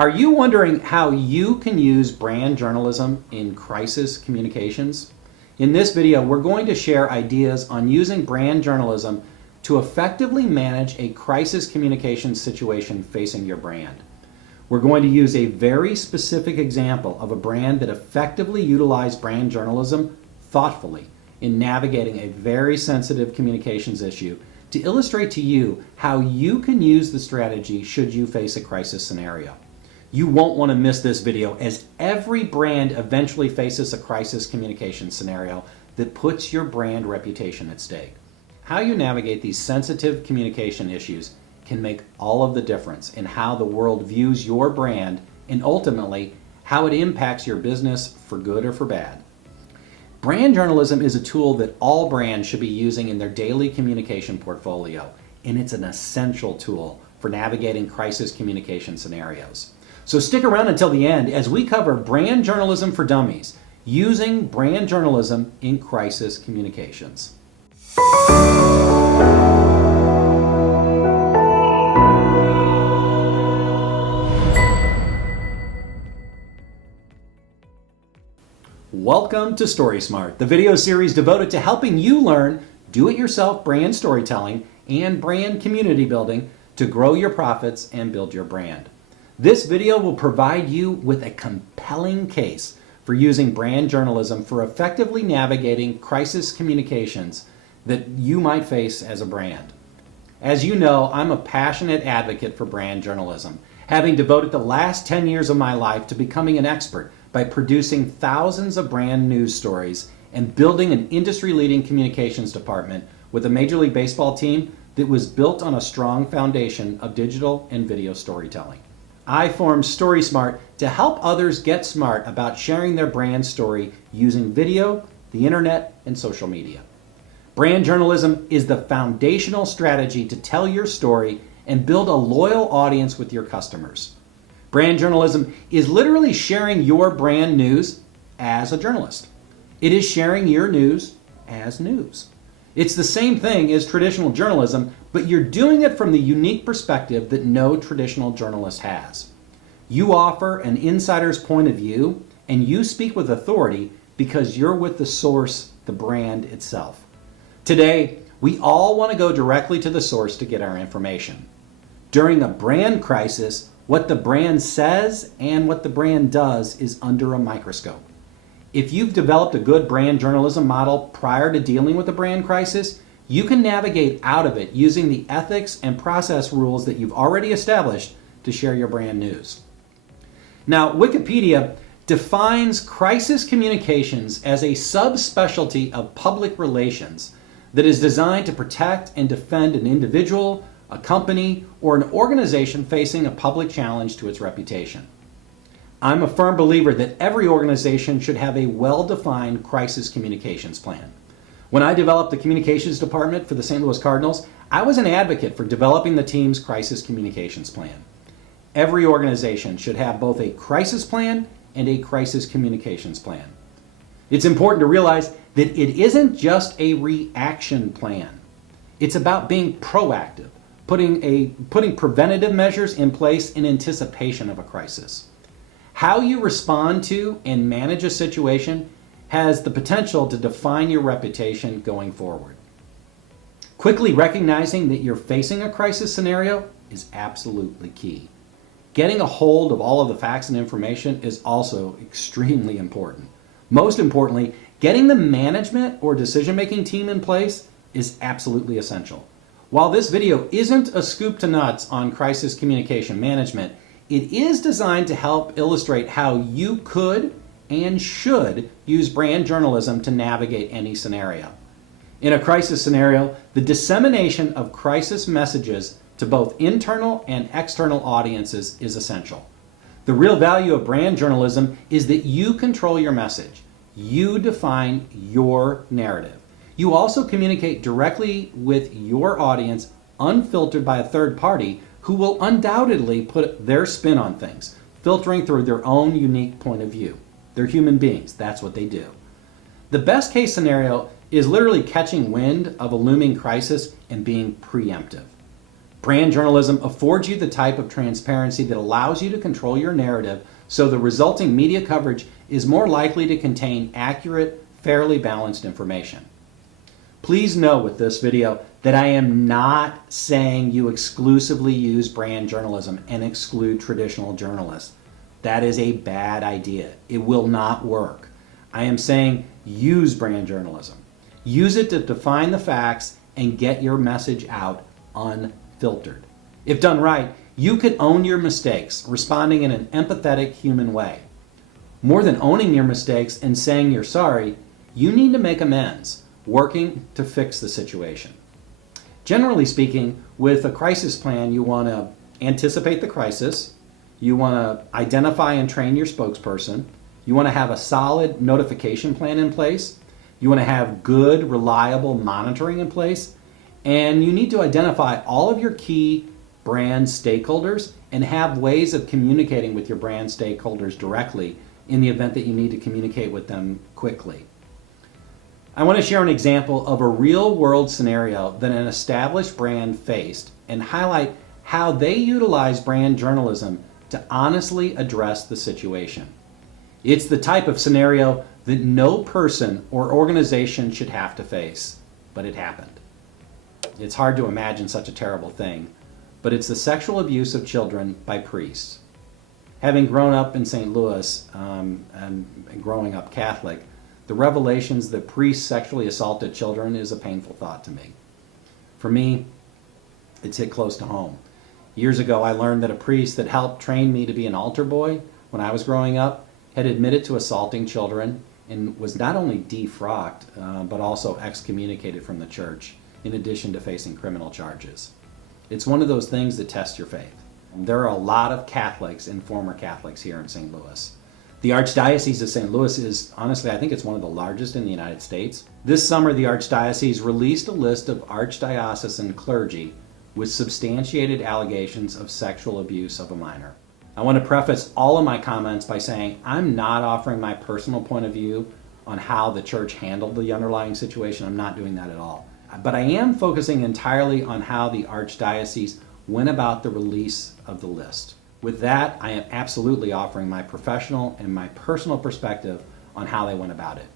Are you wondering how you can use brand journalism in crisis communications? In this video, we're going to share ideas on using brand journalism to effectively manage a crisis communications situation facing your brand. We're going to use a very specific example of a brand that effectively utilized brand journalism thoughtfully in navigating a very sensitive communications issue to illustrate to you how you can use the strategy should you face a crisis scenario. You won't want to miss this video, as every brand eventually faces a crisis communication scenario that puts your brand reputation at stake. How you navigate these sensitive communication issues can make all of the difference in how the world views your brand and ultimately how it impacts your business for good or for bad. Brand journalism is a tool that all brands should be using in their daily communication portfolio, and it's an essential tool for navigating crisis communication scenarios. So stick around until the end as we cover brand journalism for dummies, using brand journalism in crisis communications. Welcome to StorySMART, the video series devoted to helping you learn do-it-yourself brand storytelling and brand community building to grow your profits and build your brand. This video will provide you with a compelling case for using brand journalism for effectively navigating crisis communications that you might face as a brand. As you know, I'm a passionate advocate for brand journalism, having devoted the last 10 years of my life to becoming an expert by producing thousands of brand news stories and building an industry-leading communications department with a Major League Baseball team that was built on a strong foundation of digital and video storytelling. I formed StorySMART to help others get smart about sharing their brand story using video, the internet, and social media. Brand journalism is the foundational strategy to tell your story and build a loyal audience with your customers. Brand journalism is literally sharing your brand news as a journalist. It is sharing your news as news. It's the same thing as traditional journalism, but you're doing it from the unique perspective that no traditional journalist has. You offer an insider's point of view, and you speak with authority because you're with the source, the brand itself. Today, we all want to go directly to the source to get our information. During a brand crisis, what the brand says and what the brand does is under a microscope. If you've developed a good brand journalism model prior to dealing with a brand crisis, you can navigate out of it using the ethics and process rules that you've already established to share your brand news. Now, Wikipedia defines crisis communications as a subspecialty of public relations that is designed to protect and defend an individual, a company, or an organization facing a public challenge to its reputation. I'm a firm believer that every organization should have a well-defined crisis communications plan. When I developed the communications department for the St. Louis Cardinals, I was an advocate for developing the team's crisis communications plan. Every organization should have both a crisis plan and a crisis communications plan. It's important to realize that it isn't just a reaction plan. It's about being proactive, putting preventative measures in place in anticipation of a crisis. How you respond to and manage a situation has the potential to define your reputation going forward. Quickly recognizing that you're facing a crisis scenario is absolutely key. Getting a hold of all of the facts and information is also extremely important. Most importantly, getting the management or decision-making team in place is absolutely essential. While this video isn't a scoop to nuts on crisis communication management, it is designed to help illustrate how you could and should use brand journalism to navigate any scenario. In a crisis scenario, the dissemination of crisis messages to both internal and external audiences is essential. The real value of brand journalism is that you control your message. You define your narrative. You also communicate directly with your audience, unfiltered by a third party, who will undoubtedly put their spin on things, filtering through their own unique point of view. They're human beings. That's what they do. The best case scenario is literally catching wind of a looming crisis and being preemptive. Brand journalism affords you the type of transparency that allows you to control your narrative so the resulting media coverage is more likely to contain accurate, fairly balanced information. Please know with this video that I am not saying you exclusively use brand journalism and exclude traditional journalists. That is a bad idea. It will not work. I am saying use brand journalism. Use it to define the facts and get your message out unfiltered. If done right, you can own your mistakes, responding in an empathetic human way. More than owning your mistakes and saying you're sorry, you need to make amends, working to fix the situation. Generally speaking, with a crisis plan, you want to anticipate the crisis, you want to identify and train your spokesperson, you want to have a solid notification plan in place, you want to have good, reliable monitoring in place, and you need to identify all of your key brand stakeholders and have ways of communicating with your brand stakeholders directly in the event that you need to communicate with them quickly. I want to share an example of a real-world scenario that an established brand faced and highlight how they utilize brand journalism to honestly address the situation. It's the type of scenario that no person or organization should have to face, but it happened. It's hard to imagine such a terrible thing, but it's the sexual abuse of children by priests. Having grown up in St. Louis and growing up Catholic, the revelations that priests sexually assaulted children is a painful thought to me. For me, it's hit close to home. Years ago, I learned that a priest that helped train me to be an altar boy when I was growing up had admitted to assaulting children and was not only defrocked, but also excommunicated from the church, in addition to facing criminal charges. It's one of those things that test your faith. There are a lot of Catholics and former Catholics here in St. Louis. The Archdiocese of St. Louis is, honestly, I think it's one of the largest in the United States. This summer, the Archdiocese released a list of archdiocesan clergy with substantiated allegations of sexual abuse of a minor. I want to preface all of my comments by saying I'm not offering my personal point of view on how the church handled the underlying situation. I'm not doing that at all. But I am focusing entirely on how the Archdiocese went about the release of the list. With that, I am absolutely offering my professional and my personal perspective on how they went about it.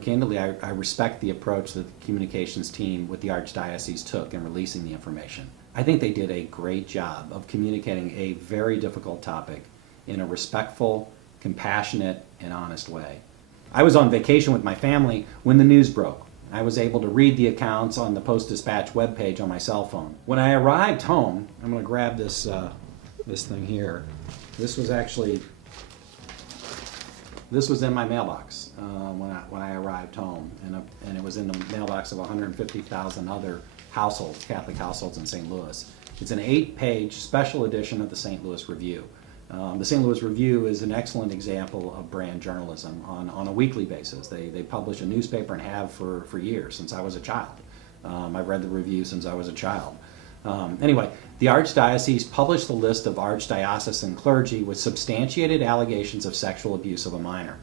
Candidly, I respect the approach that the communications team with the Archdiocese took in releasing the information. I think they did a great job of communicating a very difficult topic in a respectful, compassionate, and honest way. I was on vacation with my family when the news broke. I was able to read the accounts on the Post-Dispatch webpage on my cell phone. When I arrived home, I'm going to grab this thing here. This was in my mailbox when I arrived home, and it was in the mailbox of 150,000 other households, Catholic households in St. Louis. It's an 8-page special edition of the St. Louis Review. The St. Louis Review is an excellent example of brand journalism on a weekly basis. They publish a newspaper and have for years, since I was a child. I've read the review since I was a child. Anyway, the Archdiocese published the list of archdiocesan clergy with substantiated allegations of sexual abuse of a minor.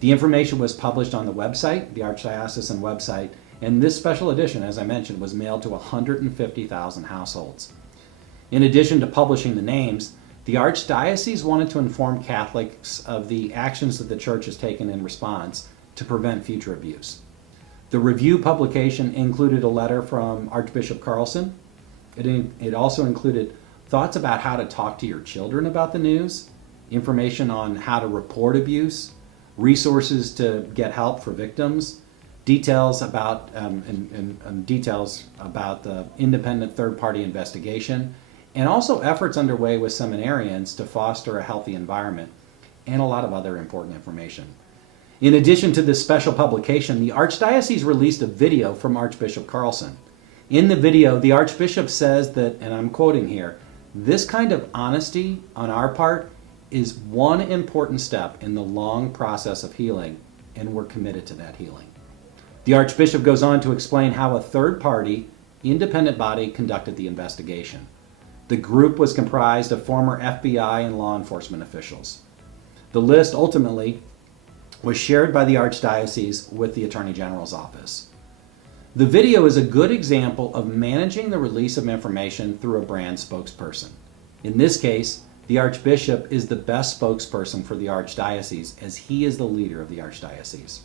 The information was published on the website, the Archdiocesan website, and this special edition, as I mentioned, was mailed to 150,000 households. In addition to publishing the names, the Archdiocese wanted to inform Catholics of the actions that the Church has taken in response to prevent future abuse. The review publication included a letter from Archbishop Carlson. It also included thoughts about how to talk to your children about the news, information on how to report abuse, resources to get help for victims, details about details about the independent third-party investigation, and also efforts underway with seminarians to foster a healthy environment, and a lot of other important information. In addition to this special publication, the Archdiocese released a video from Archbishop Carlson. In the video, the Archbishop says that, and I'm quoting here, "This kind of honesty on our part is one important step in the long process of healing, and we're committed to that healing." The Archbishop goes on to explain how a third-party, independent body conducted the investigation. The group was comprised of former FBI and law enforcement officials. The list ultimately was shared by the Archdiocese with the Attorney General's office. The video is a good example of managing the release of information through a brand spokesperson. In this case, the Archbishop is the best spokesperson for the Archdiocese, as he is the leader of the Archdiocese.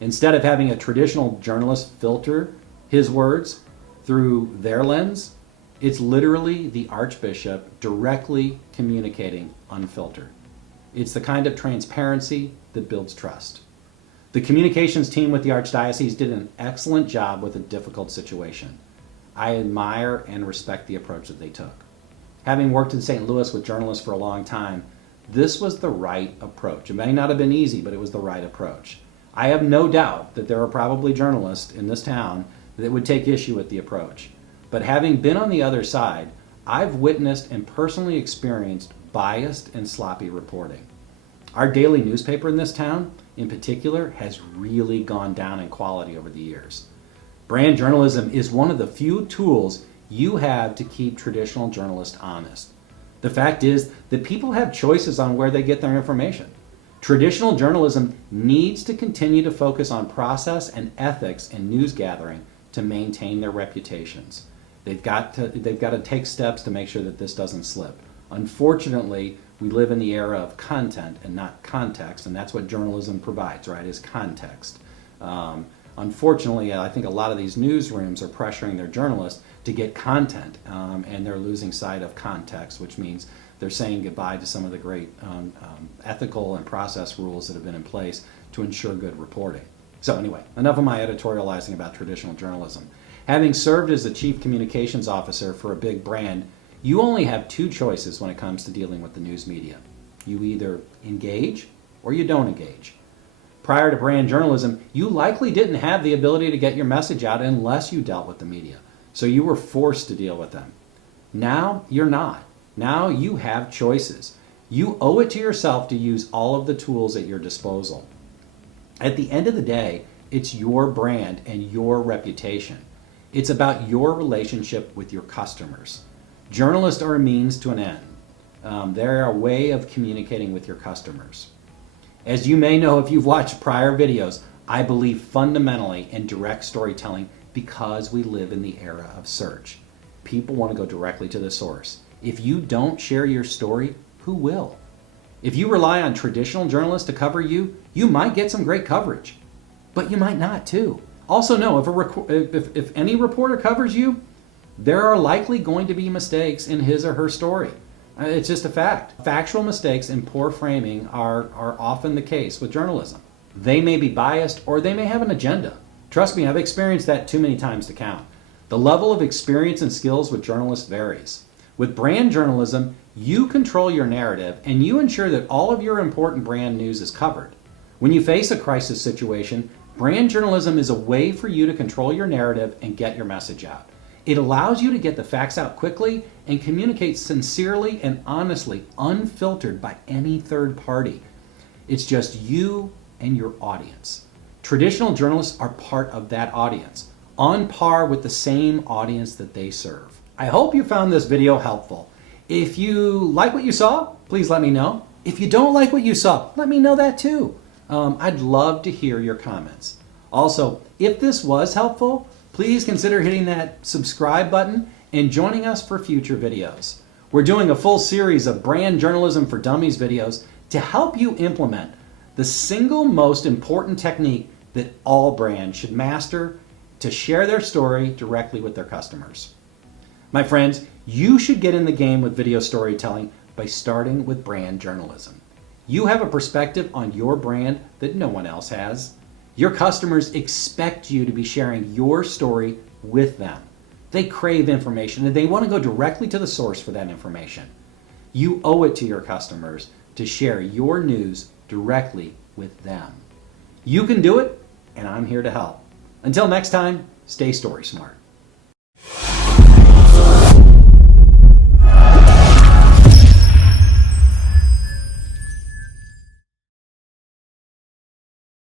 Instead of having a traditional journalist filter his words through their lens, it's literally the Archbishop directly communicating unfiltered. It's the kind of transparency that builds trust. The communications team with the Archdiocese did an excellent job with a difficult situation. I admire and respect the approach that they took. Having worked in St. Louis with journalists for a long time, this was the right approach. It may not have been easy, but it was the right approach. I have no doubt that there are probably journalists in this town that would take issue with the approach. But having been on the other side, I've witnessed and personally experienced biased and sloppy reporting. Our daily newspaper in this town, in particular, has really gone down in quality over the years. Brand journalism is one of the few tools you have to keep traditional journalists honest. The fact is that people have choices on where they get their information. Traditional journalism needs to continue to focus on process and ethics in news gathering to maintain their reputations. They've got to take steps to make sure that this doesn't slip. Unfortunately, we live in the era of content and not context, and that's what journalism provides, right, is context. Unfortunately, I think a lot of these newsrooms are pressuring their journalists to get content, and they're losing sight of context, which means they're saying goodbye to some of the great ethical and process rules that have been in place to ensure good reporting. So anyway, enough of my editorializing about traditional journalism. Having served as the chief communications officer for a big brand, you only have two choices when it comes to dealing with the news media. You either engage or you don't engage. Prior to brand journalism, you likely didn't have the ability to get your message out unless you dealt with the media. So you were forced to deal with them. Now you're not. Now you have choices. You owe it to yourself to use all of the tools at your disposal. At the end of the day, it's your brand and your reputation. It's about your relationship with your customers. Journalists are a means to an end. They're a way of communicating with your customers. As you may know if you've watched prior videos, I believe fundamentally in direct storytelling because we live in the era of search. People want to go directly to the source. If you don't share your story, who will? If you rely on traditional journalists to cover you, you might get some great coverage, but you might not too. Also know, if any reporter covers you, there are likely going to be mistakes in his or her story. It's just a fact. Factual mistakes and poor framing are often the case with journalism. They may be biased or they may have an agenda. Trust me, I've experienced that too many times to count. The level of experience and skills with journalists varies. With brand journalism, you control your narrative and you ensure that all of your important brand news is covered. When you face a crisis situation, brand journalism is a way for you to control your narrative and get your message out. It allows you to get the facts out quickly and communicate sincerely and honestly, unfiltered by any third party. It's just you and your audience. Traditional journalists are part of that audience, on par with the same audience that they serve. I hope you found this video helpful. If you like what you saw, please let me know. If you don't like what you saw, let me know that too. I'd love to hear your comments. Also, if this was helpful, please consider hitting that subscribe button and joining us for future videos. We're doing a full series of Brand Journalism for Dummies videos to help you implement the single most important technique that all brands should master to share their story directly with their customers. My friends, you should get in the game with video storytelling by starting with brand journalism. You have a perspective on your brand that no one else has. Your customers expect you to be sharing your story with them. They crave information and they want to go directly to the source for that information. You owe it to your customers to share your news directly with them. You can do it, and I'm here to help. Until next time, stay story smart.